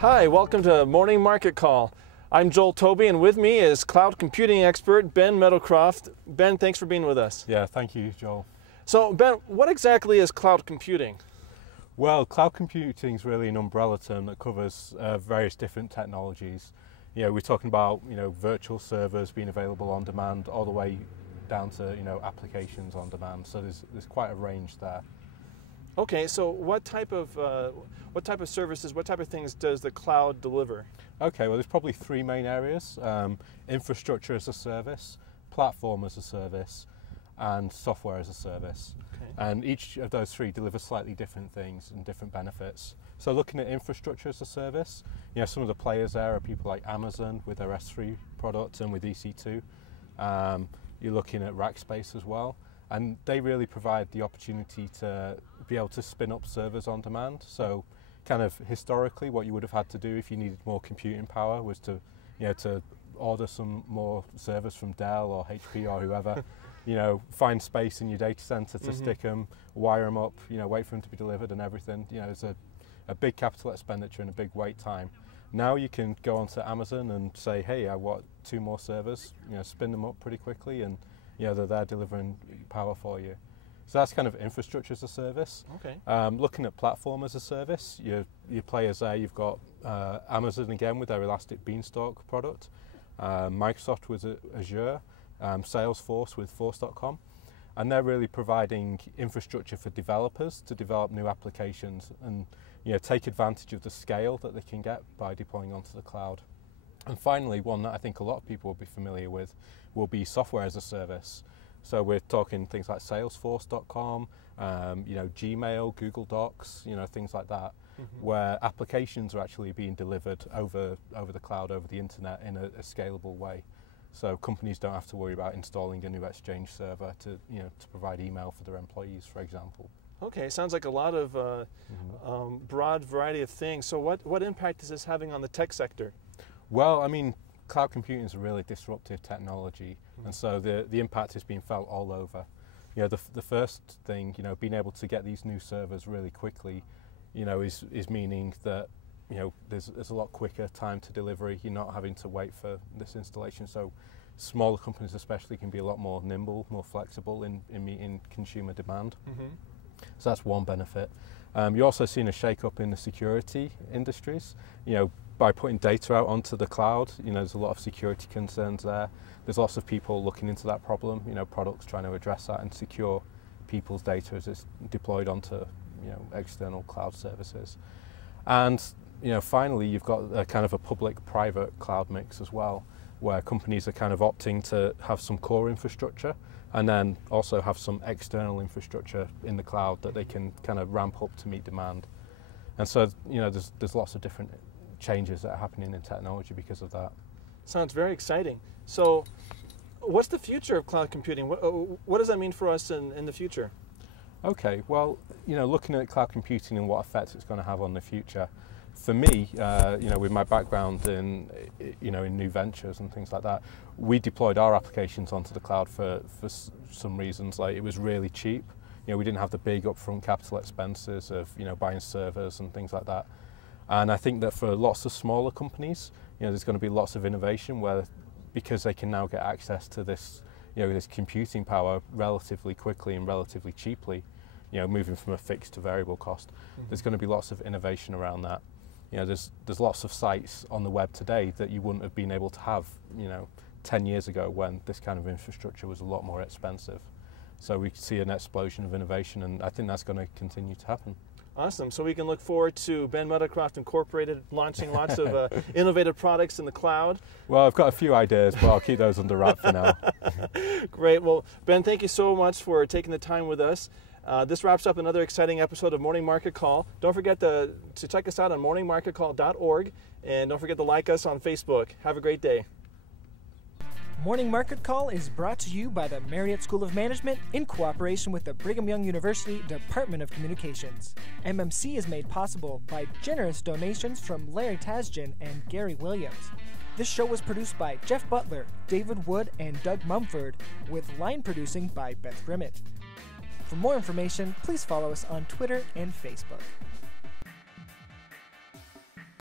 Hi, welcome to Morning Market Call. I'm Joel Toby, and with me is cloud computing expert Ben Meadowcroft. Ben, thanks for being with us. Yeah, thank you, Joel. So, Ben, what exactly is cloud computing? Well, cloud computing is really an umbrella term that covers various different technologies. You know, we're talking about virtual servers being available on demand, all the way down to applications on demand. So there's quite a range there. Okay, so what type of services, what type of things does the cloud deliver? Okay, well, there's probably three main areas: infrastructure as a service, platform as a service, and software as a service. Okay. And each of those three delivers slightly different things and different benefits. So looking at infrastructure as a service, some of the players there are people like Amazon with their S3 product and with EC2. You're looking at Rackspace as well. And they really provide the opportunity to be able to spin up servers on demand. So kind of historically, what you would have had to do if you needed more computing power was to order some more servers from Dell or HP or whoever, find space in your data center to stick them, wire them up, wait for them to be delivered and everything. It's a big capital expenditure and a big wait time. Now you can go onto Amazon and say, hey, I want 2 more servers, spin them up pretty quickly, and they're there delivering power for you. So that's kind of infrastructure as a service. Okay. Looking at platform as a service, your players there, you've got Amazon again with their Elastic Beanstalk product, Microsoft with Azure, Salesforce with Force.com, and they're really providing infrastructure for developers to develop new applications and take advantage of the scale that they can get by deploying onto the cloud. And finally, one that I think a lot of people will be familiar with will be software as a service. So we're talking things like Salesforce.com, Gmail, Google Docs, things like that, where applications are actually being delivered over the cloud, over the internet in a scalable way. So companies don't have to worry about installing a new Exchange server to provide email for their employees, for example. Okay, sounds like a lot of broad variety of things. So what impact is this having on the tech sector? Well, I mean, cloud computing is a really disruptive technology, and so the impact is being felt all over. The first thing, being able to get these new servers really quickly, is meaning that there's a lot quicker time to delivery. You're not having to wait for this installation. So smaller companies especially can be a lot more nimble, more flexible in meeting consumer demand. So that's one benefit. You're also seeing a shake-up in the security industries. By putting data out onto the cloud, there's a lot of security concerns there. There's lots of people looking into that problem, products trying to address that and secure people's data as it's deployed onto, external cloud services. And, finally, you've got a kind of a public-private cloud mix as well, where companies are kind of opting to have some core infrastructure and then also have some external infrastructure in the cloud that they can kind of ramp up to meet demand. And so, there's lots of different changes that are happening in technology because of that. Sounds very exciting. So what's the future of cloud computing? What does that mean for us in the future? Okay, well, looking at cloud computing and what effects it's going to have on the future, for me, with my background in new ventures and things like that, we deployed our applications onto the cloud for some reasons. Like, it was really cheap. We didn't have the big upfront capital expenses of buying servers and things like that. And I think that for lots of smaller companies, there's going to be lots of innovation where, because they can now get access to this, this computing power relatively quickly and relatively cheaply, moving from a fixed to variable cost, there's going to be lots of innovation around that. There's lots of sites on the web today that you wouldn't have been able to have, 10 years ago when this kind of infrastructure was a lot more expensive. So we see an explosion of innovation, and I think that's going to continue to happen. Awesome. So we can look forward to Ben Meadowcroft Incorporated launching lots of innovative products in the cloud. Well, I've got a few ideas, but I'll keep those under wrap for now. Great. Well, Ben, thank you so much for taking the time with us. This wraps up another exciting episode of Morning Market Call. Don't forget to check us out on morningmarketcall.org, and don't forget to like us on Facebook. Have a great day. Morning Market Call is brought to you by the Marriott School of Management in cooperation with the Brigham Young University Department of Communications. MMC is made possible by generous donations from Larry Tasjan and Gary Williams. This show was produced by Jeff Butler, David Wood, and Doug Mumford, with line producing by Beth Grimmett. For more information, please follow us on Twitter and Facebook.